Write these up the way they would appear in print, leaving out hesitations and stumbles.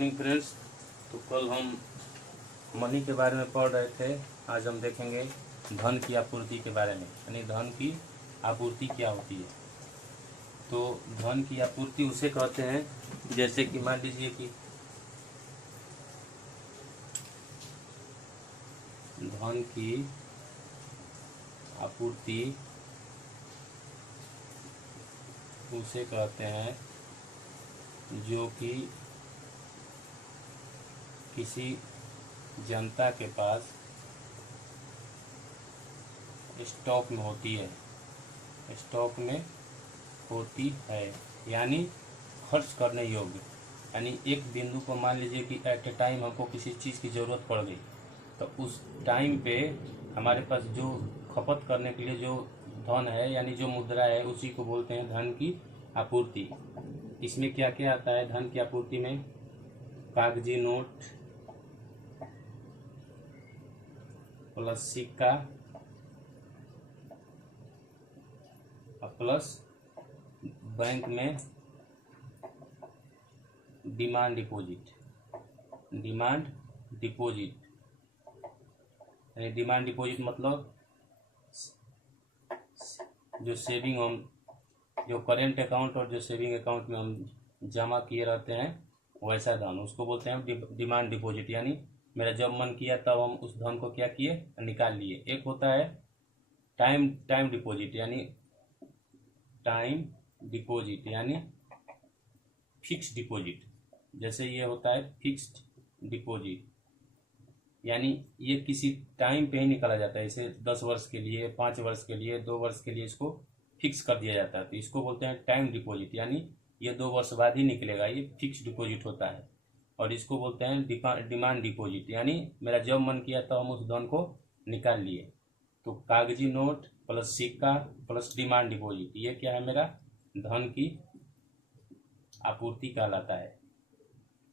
Morning friends. तो कल हम मनी के बारे में पढ़ रहे थे। आज हम देखेंगे धन की आपूर्ति के बारे में, यानी धन की आपूर्ति क्या होती है। तो धन की आपूर्ति उसे कहते हैं जैसे कि मान लीजिए कि धन की आपूर्ति उसे कहते हैं जो कि किसी जनता के पास स्टॉक में होती है, यानी खर्च करने योग्य। यानी एक बिंदु को मान लीजिए कि एट ए टाइम हमको किसी चीज़ की ज़रूरत पड़ गई, तो उस टाइम पे हमारे पास जो खपत करने के लिए जो धन है, यानी जो मुद्रा है, उसी को बोलते हैं धन की आपूर्ति। इसमें क्या क्या आता है धन की आपूर्ति में? कागजी नोट प्लस सिक्का प्लस बैंक में डिमांड डिपॉजिट। डिमांड डिपॉजिट मतलब जो सेविंग हम जो करेंट अकाउंट और जो सेविंग अकाउंट में हम जमा किए रहते हैं वैसा धन, उसको बोलते हैं डिमांड डिपॉजिट। यानी मेरा जब मन किया तब हम उस धन को क्या किए, निकाल लिए। एक होता है टाइम डिपॉजिट, यानी टाइम डिपॉजिट यानी फिक्स्ड डिपॉजिट। जैसे ये होता है फिक्स्ड डिपॉजिट, यानी ये किसी टाइम पे ही निकाला जाता है। इसे 10 वर्ष के लिए, 5 वर्ष के लिए, 2 वर्ष के लिए इसको फिक्स कर दिया जाता है। तो इसको बोलते हैं टाइम डिपॉजिट, यानी ये 2 वर्ष बाद ही निकलेगा, ये फिक्स डिपॉजिट होता है। और इसको बोलते हैं डिमांड डिपॉजिट, यानी मेरा जब मन किया तो हम उस धन को निकाल लिए। तो कागजी नोट प्लस सिक्का प्लस डिमांड डिपॉजिट, ये क्या है? मेरा धन की आपूर्ति कहलाता है।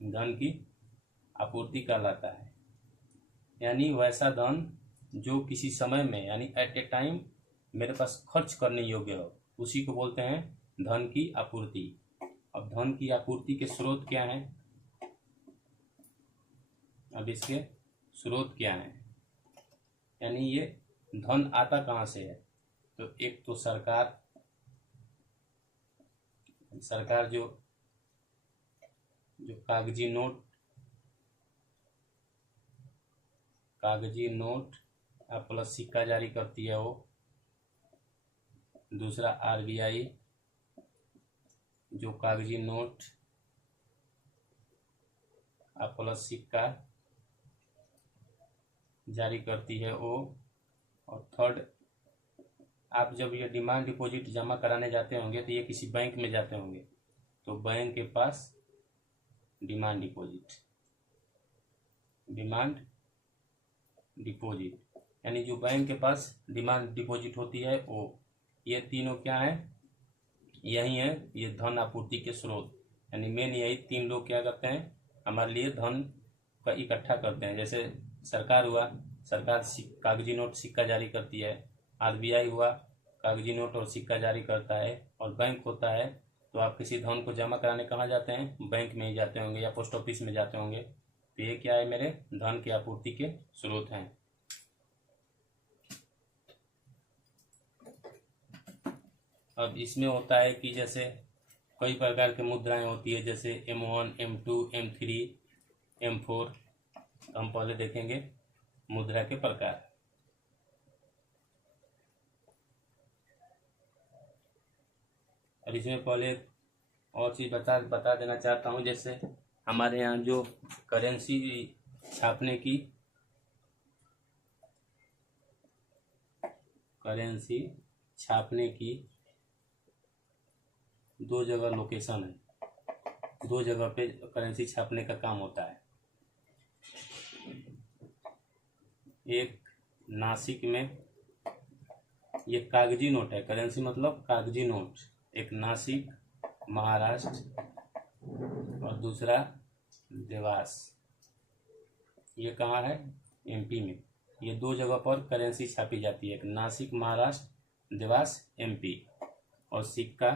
धन की आपूर्ति कहलाता है, यानी वैसा धन जो किसी समय में, यानी एट ए टाइम मेरे पास खर्च करने योग्य हो, उसी को बोलते हैं धन की आपूर्ति। अब धन की आपूर्ति के स्रोत क्या हैं? अब इसके स्रोत क्या हैं, यानी ये धन आता कहाँ से है? तो एक तो सरकार जो कागजी नोट प्लस सिक्का जारी करती है वो। दूसरा आरबीआई जो कागजी नोट प्लस सिक्का जारी करती है वो। और थर्ड, आप जब ये डिमांड डिपॉजिट जमा कराने जाते होंगे तो ये किसी बैंक में जाते होंगे, तो बैंक के पास डिमांड डिपॉजिट यानी जो बैंक के पास डिमांड डिपॉजिट होती है वो। ये तीनों क्या है? यही है ये धन आपूर्ति के स्रोत, यानी मेन यही 3 लोग क्या करते हैं, हमारे लिए धन का इकट्ठा करते हैं। जैसे सरकार हुआ, सरकार कागजी नोट सिक्का जारी करती है। आरबीआई हुआ, कागजी नोट और सिक्का जारी करता है। और बैंक होता है, तो आप किसी धन को जमा कराने कहाँ जाते हैं? बैंक में ही जाते होंगे या पोस्ट ऑफिस में जाते होंगे। तो ये क्या है? मेरे धन की आपूर्ति के स्रोत हैं। अब इसमें होता है कि जैसे कई प्रकार के मुद्राएं होती है, जैसे M1, M2, M3, M4। हम पहले देखेंगे मुद्रा के प्रकार। और इसमें पहले और चीज बता देना चाहता हूँ। जैसे हमारे यहाँ जो करेंसी छापने की 2 जगह लोकेशन है। 2 जगह पे करेंसी छापने का काम होता है। एक नासिक में, ये कागजी नोट है, करेंसी मतलब कागजी नोट। एक नासिक महाराष्ट्र और दूसरा देवास, ये कहाँ है? MP में। ये 2 जगह पर करेंसी छापी जाती है, एक नासिक महाराष्ट्र, देवास MP। और सिक्का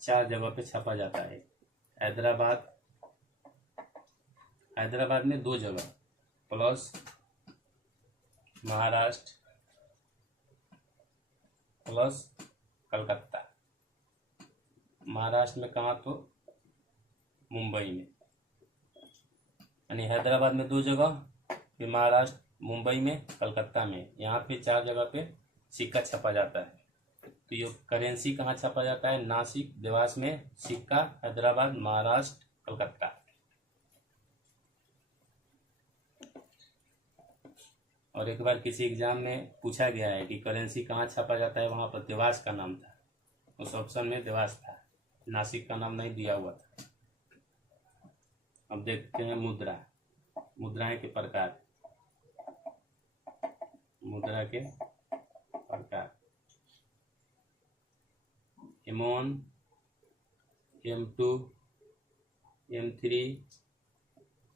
4 जगह पे छापा जाता है, हैदराबाद, हैदराबाद में 2 जगह प्लस महाराष्ट्र प्लस कलकत्ता। महाराष्ट्र में कहाँ, तो मुंबई में, यानी हैदराबाद में 2 जगह, फिर महाराष्ट्र, मुंबई में, कलकत्ता में, यहाँ पे 4 जगह पे सिक्का छपा जाता है। तो ये करेंसी कहाँ छपा जाता है, नासिक, देवास में सिक्का, हैदराबाद, महाराष्ट्र, कलकत्ता। और एक बार किसी एग्जाम में पूछा गया है कि करेंसी कहाँ छपा जाता है, वहाँ पर देवास का नाम था, उस ऑप्शन में देवास था, नासिक का नाम नहीं दिया हुआ था। अब देखते हैं मुद्रा, मुद्राएं के प्रकार, मुद्रा के प्रकार, M1, M2, M3,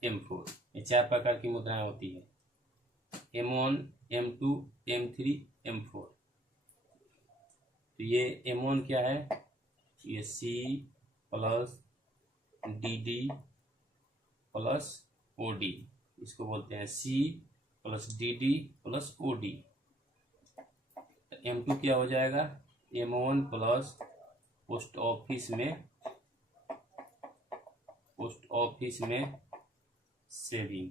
M4, ये 4 प्रकार की मुद्राएं होती है। M1, M2, M3, M4। तो ये M1 क्या है, ये C plus DD plus OD, इसको बोलते हैं C plus DD plus OD। M2 क्या हो जाएगा, M1 प्लस पोस्ट ऑफिस में सेविंग।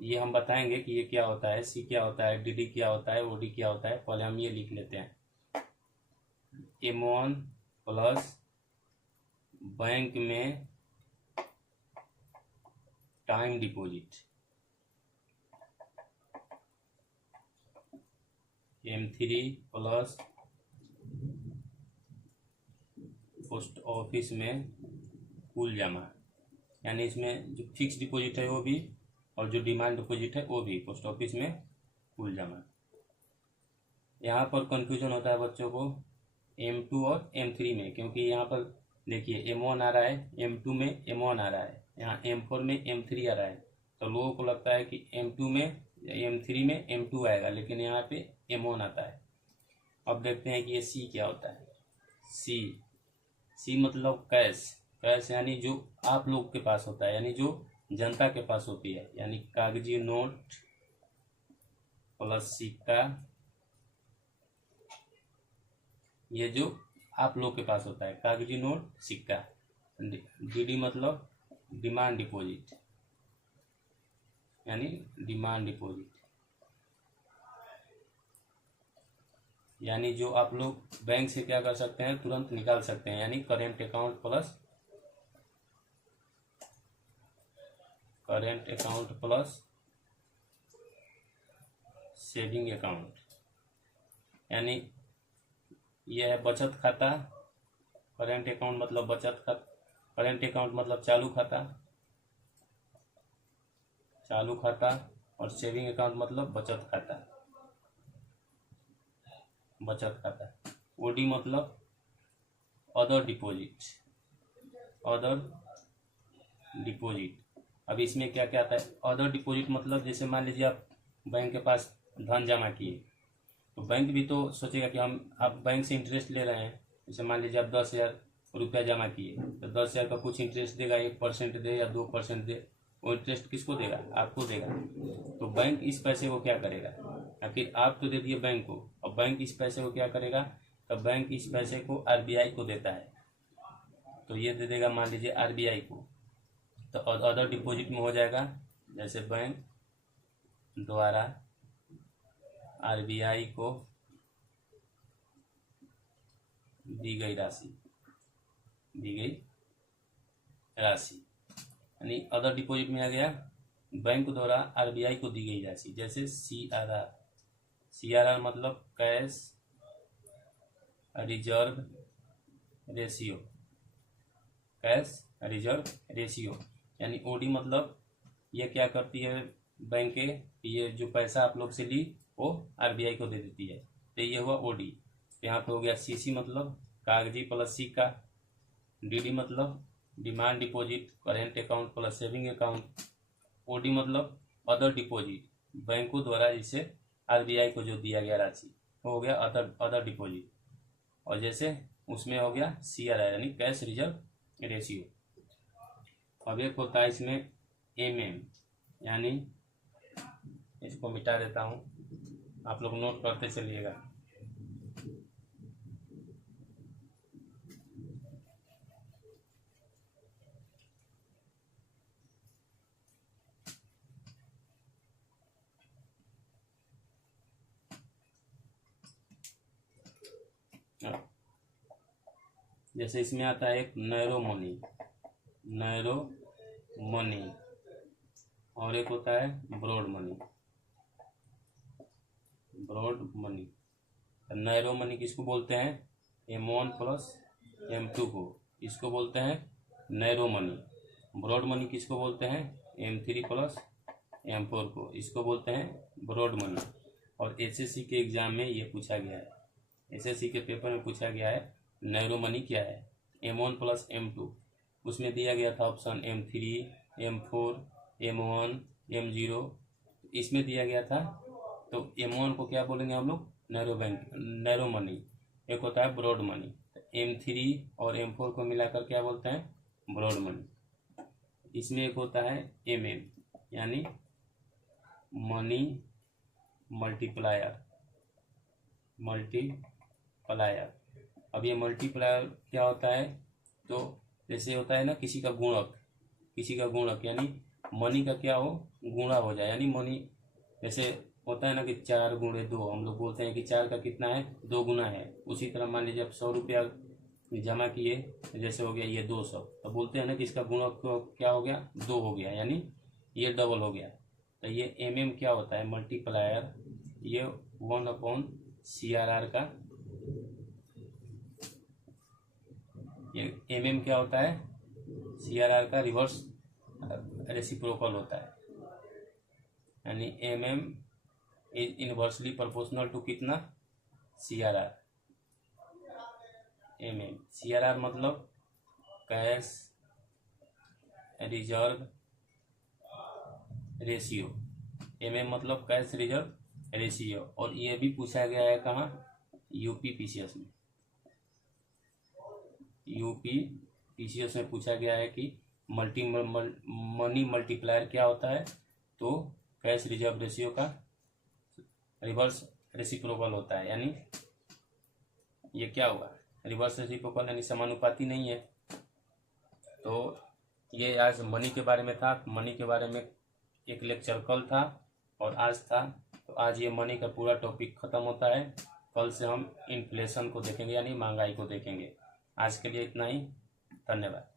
ये हम बताएंगे कि ये क्या होता है, C क्या होता है, DD क्या होता है, OD क्या होता है। पहले हम ये लिख लेते हैं, M1 प्लस बैंक में time deposit, M3 plus post office में कुल जमा, यानी इसमें जो फिक्स डिपॉजिट है वो भी और जो डिमांड डिपॉजिट है वो भी, पोस्ट ऑफिस में कुल जमा। यहाँ पर कंफ्यूजन होता है बच्चों को M2 और M3 में, क्योंकि यहाँ पर देखिए M1 आ रहा है, M2 में M1 आ रहा है, यहाँ M4 में M3 आ रहा है, तो लोगों को लगता है कि M2 में M3 में M2 आएगा, लेकिन यहाँ पे M1 आता है। अब देखते हैं कि ये C क्या होता है। C मतलब कैश, कैश यानी जो आप लोग के पास होता है, यानी जो जनता के पास होती है, यानी कागजी नोट प्लस सिक्का, ये जो आप लोग के पास होता है, कागजी नोट, सिक्का। DD मतलब डिमांड डिपॉजिट, यानी डिमांड डिपॉजिट, यानी जो आप लोग बैंक से क्या कर सकते हैं, तुरंत निकाल सकते हैं, यानी current account plus saving account, यानी यह है बचत खाता। करेंट अकाउंट मतलब बचत खाता, करेंट अकाउंट मतलब चालू खाता, और सेविंग अकाउंट मतलब बचत खाता। OD मतलब अदर डिपॉजिट। अब इसमें क्या क्या आता है, अदर डिपॉजिट मतलब जैसे मान लीजिए आप बैंक के पास धन जमा किए, तो बैंक भी तो सोचेगा कि आप बैंक से इंटरेस्ट ले रहे हैं। जैसे मान लीजिए आप 10,000 रुपया जमा किए, तो 10,000 का कुछ इंटरेस्ट देगा, 1% दे या 2% दे, वो इंटरेस्ट किसको देगा, आपको देगा। तो बैंक इस पैसे को क्या करेगा, आखिर आप तो दे दिए बैंक को, और बैंक इस पैसे को क्या करेगा, तो बैंक इस पैसे को RBI को देता है, तो ये दे देगा मान लीजिए RBI को, तो अदर डिपॉजिट में हो जाएगा। जैसे बैंक द्वारा RBI को दी गई राशि, यानी अदर डिपॉजिट में आ गया बैंक द्वारा RBI को दी गई राशि। जैसे CRR मतलब कैश रिजर्व रेशियो, यानी OD मतलब ये क्या करती है बैंक के, ये जो पैसा आप लोग से ली वो RBI को दे देती है, तो ये हुआ OD। यहाँ पे हो गया CC मतलब कागजी प्लस सिक्का, DD मतलब demand deposit, current account plus saving account, OD मतलब अदर डिपॉजिट, बैंकों द्वारा जिसे RBI को जो दिया गया राशि, हो गया अदर डिपॉजिट। और जैसे उसमें हो गया CRR यानी कैश रिजर्व रेशियो। अब एक होता है इसमें MM, यानी इसको मिटा देता हूँ, आप लोग नोट करते चलिएगा। जैसे इसमें आता है एक नैरो मनी और एक होता है ब्रॉड मनी। नैरो मनी किसको बोलते हैं? M1 प्लस M2 को, इसको बोलते हैं नैरो मनी। ब्रॉड मनी किसको बोलते हैं? M3 प्लस M4 को, इसको बोलते हैं ब्रॉड मनी। और SSC के एग्जाम में ये पूछा गया है, SSC के पेपर में पूछा गया है नैरो मनी क्या है। M1 प्लस M2, उसमें दिया गया था option M3, M4, M1, M0, इसमें दिया गया था। तो M1 को क्या बोलेंगे हम लोग? Narrow money. एक होता है ब्रॉड मनी। M3 और M4 को मिलाकर क्या बोलते हैं? Broad money. इसमें एक होता है MM, यानी मनी मल्टीप्लायर। अब ये मल्टीप्लायर क्या होता है? तो जैसे होता है ना किसी का गुणक, यानी मनी का क्या हो? गुणा हो जाए, यानी मनी जैसे होता है ना कि 4 गुणे 2, हम लोग बोलते हैं कि 4 का कितना है? 2 गुना है। उसी तरह मान लीजिए आप 100 रुपया जमा किए, जैसे हो गया ये 200, तो बोलते हैं ना कि इसका गुणक क्या हो गया? 2 हो गया, यानी ये डबल हो गया। तो ये MM क्या होता है? मल्टीप्लायर। ये 1/CRR का, ये MM क्या होता है? CRR का रिवर्स रेसिप्रोकल होता है, यानी MM is inversely proportional to कितना? CRR। MM CRR मतलब कैश रिजर्व रेशियो। MM मतलब कैश रिजर्व रेशियो। और ये भी पूछा गया है कहाँ? UP PCS में। UP PCS में पूछा गया है कि मनी मल्टीप्लायर क्या होता है? तो कैश रिजर्व रेशियो का रिवर्स रेसिप्रोकल होता है, यानी ये क्या होगा? रिवर्स रेसिप्रोकल, यानी समानुपाती नहीं है। तो ये आज मनी के बारे में था। मनी के बारे में एक लेक्चर कल था और आज था, तो आज ये मनी का पूरा टॉपिक खत्म होता है। कल से हम इन्फ्लेशन को देखेंगे, यानी महंगाई को देखेंगे। आज के लिए इतना ही, धन्यवाद।